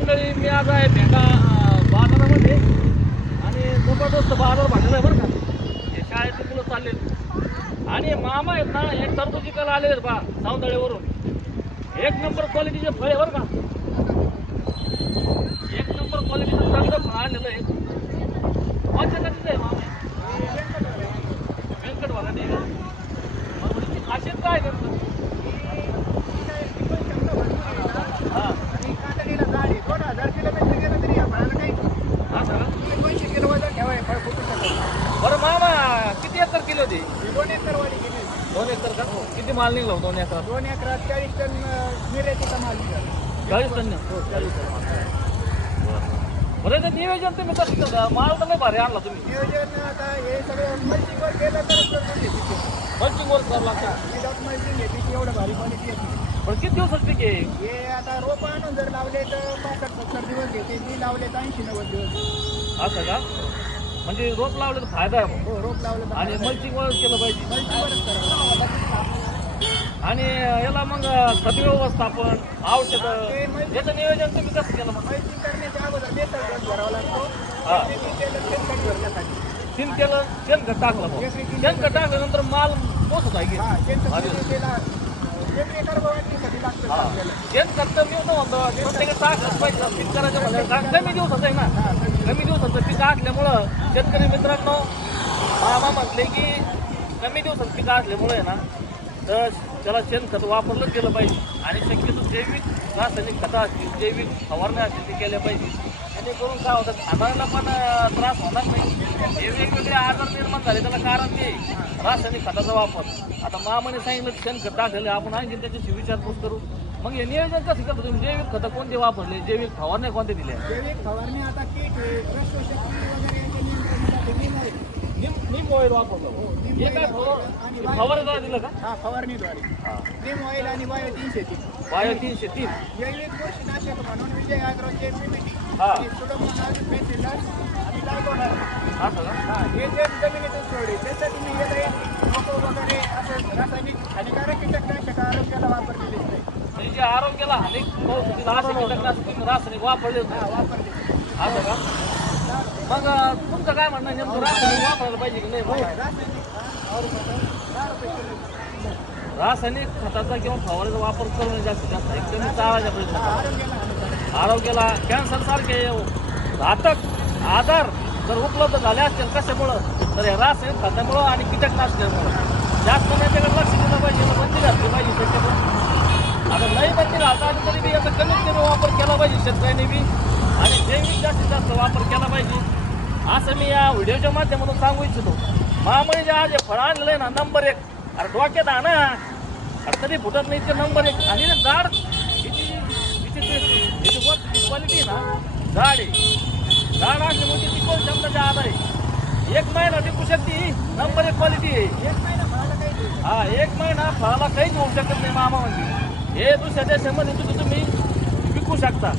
मंडळी मी आज आहे भेंडा बाजारामध्ये. आणि जबरदस्त बाजार भांडलं आहे बरं का. हे शाळेचे मुलं चालले आणि मामा आहेत ना हे कला आले आहेत बा सावंतळेवरून एक नंबर क्वालिटीचे फळ आहे बरं का एक नंबर क्वालिटीचं चांगलं फळ आणलेलं आहे कोणत्या जातीचं आहे मामा व्यंकट वाला नाही का बरोबर याची खासियत काय आहे त्यांचं हां असं का बरं मामा किती एकर किलो ते दोन एकर का? किती माल निघला हो दोन एकर? दोन एकरात चाळीस टन मिऱ्याची कमाल चाळीस टन हो चाळीस टन. बरं ते नियोजन तुम्ही कसं केलं? माल तर नाही भारी आणला तुम्ही. नियोजन आता हे सगळं मल्चिंगवर केलं तर म्हणजे पिके. मल्चिंग वर करावं लागतं. विदाऊट मल्चिंग हे पिके एवढं भारी क्वालिटी येते पण किती दिवसात पीक आहे? हे आता रोप आणून जर लावले तर पासष्ट सत्तर दिवस घेते. मी लावले तर ऐंशी नव्वद दिवस. असं का? म्हणजे रोप लावलं तर फायदा आहे हो रोप लावलं तर आणि मल्चिंग वर केलं पाहिजे. आणि याला मग खत व्यवस्थापन औषधं याचं नियोजन तुम्ही कसं केलं मग? मल्चिंग करण्याच्या अगोदर बेसल डोस भरावा लागतो. हा. ते मी केलं भरण्यासाठी. तीन केलं शेणखत टाकलं मग. शेणखत टाकल्यानंतर माल पोचत आहे की? हा शेणखत अरे. त्याला सेंद्रिय कर्बवाढीसाठी लागतं शेणखत म्हणतो पाहिजे पीक म्हणजे कमी दिवसाचं आहे ना कमी दिवसाचं पीक असल्यामुळं शेतकरी मित्रांनो मामा म्हटले की कमी दिवसाचं पीक असल्यामुळे आहे ना तर त्याला शेणखत वापरलंच गेलं पाहिजे आणि शक्यतो जैविक रासायनिक खतं असतील जैविक फवारण्या असतील ते केल्या पाहिजे जेणेकरून काय होतं खाणाऱ्याला पण अं, त्रास होणार नाही. हे वेगवेगळे आजार निर्माण झाले त्याला कारण ते. रासायनिक खताचा वापर. आता मामाने सांगितलं शेणखत टाकलेलं आहे, आपण आणखी त्याच्याशी विचारपूस करू. मग हे नियोजन कसं करतो तुम्ही? जैविक खतं कोणते वापरले? जैविक फवारण्या कोणते दिल्या? जैविक फवारणी आता किट आहे वगैरे नियंत्रणासाठी आहे. निम निम ऑइल वापरलं निम हे ऑइल काय आणि फवार फवारणी दिलं का? हा फवारणीद्वारे. निम ऑइल आणि तीनशे तीन बायो तीनशे तीन जैविक बुरशीनाशक म्हणून विजय अॅग्रोचे पीपीटी हा. आणि असं का? हा हे जे जमिनीतून सोडे त्यासाठी मी येत आहे लोक वगैरे असं रासायनिक हानिकारक कीटकनाशक आरोग्याला वापरलेले नाही म्हणजे जे आरोग्याला हानी पोहोचतील असे कीटकनाशक तुम्ही रासायनिक वापरले हा वापरले असं का? मग तुमचं काय म्हणणं नेमकं रासायनिक वापरायला पाहिजे की नाही रासायनिक खताचा किंवा फवारीचा वापर करून जास्तीत जास्त एक कमी चाळायचा प्रयत्न आरोग्याला कॅन्सर सारखे घातक आधार जर उपलब्ध झाले असतील कशामुळं तर हे रासायनिक खतामुळं आणि कीटकनाशकामुळं. जास्त नाही त्याकडे लक्ष दिलं पाहिजे बंदी घातली पाहिजे शक्यतो. आता नाही बंदी घालता आली तरी बी याचा कमीत कमी वापर केला पाहिजे शेतकऱ्यांनी बी. आणि जैविक जास्तीत जास्त वापर केला पाहिजे. असं मी या व्हिडिओच्या माध्यमातून सांगू इच्छितो. महामणी जे आज हे फळ आणलंय आहे ना नंबर एक. अरे डोक्यात आणा. अरे कधी फुटत नाही ते नंबर एक. आणि झाड क्वालिटी ना झाड आहे. झाड असल्यामुळे म्हणजे ती टिकवून क्षमताच्या आधार? आहे एक महिना टिकू शकते नंबर एक क्वालिटी आहे. एक महिना हा एक महिना फळाला काहीच होऊ शकत नाही मामा म्हणजे. हे दुसऱ्या देशामध्ये तुम्ही तुम्ही विकू शकता.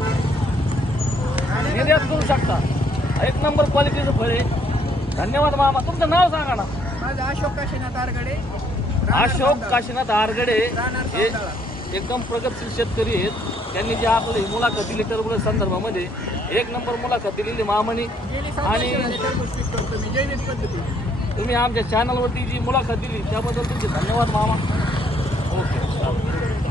निर्यात करू शकता. एक नंबर क्वालिटीचं फळ आहे. धन्यवाद मामा. तुमचं नाव सांगा ना. माझं अशोक काशीनाथ आरगडे. अशोक. काशीनाथ आरगडे हे. एकदम प्रगतशील शेतकरी आहेत. त्यांनी जी आपली मुलाखत दिली टरबुज संदर्भामध्ये एक नंबर मुलाखत दिलेली सात आणि- तुम्ही आमच्या चॅनलवरती जी मुलाखत दिली त्याबद्दल तुमचे धन्यवाद मामा. ओके.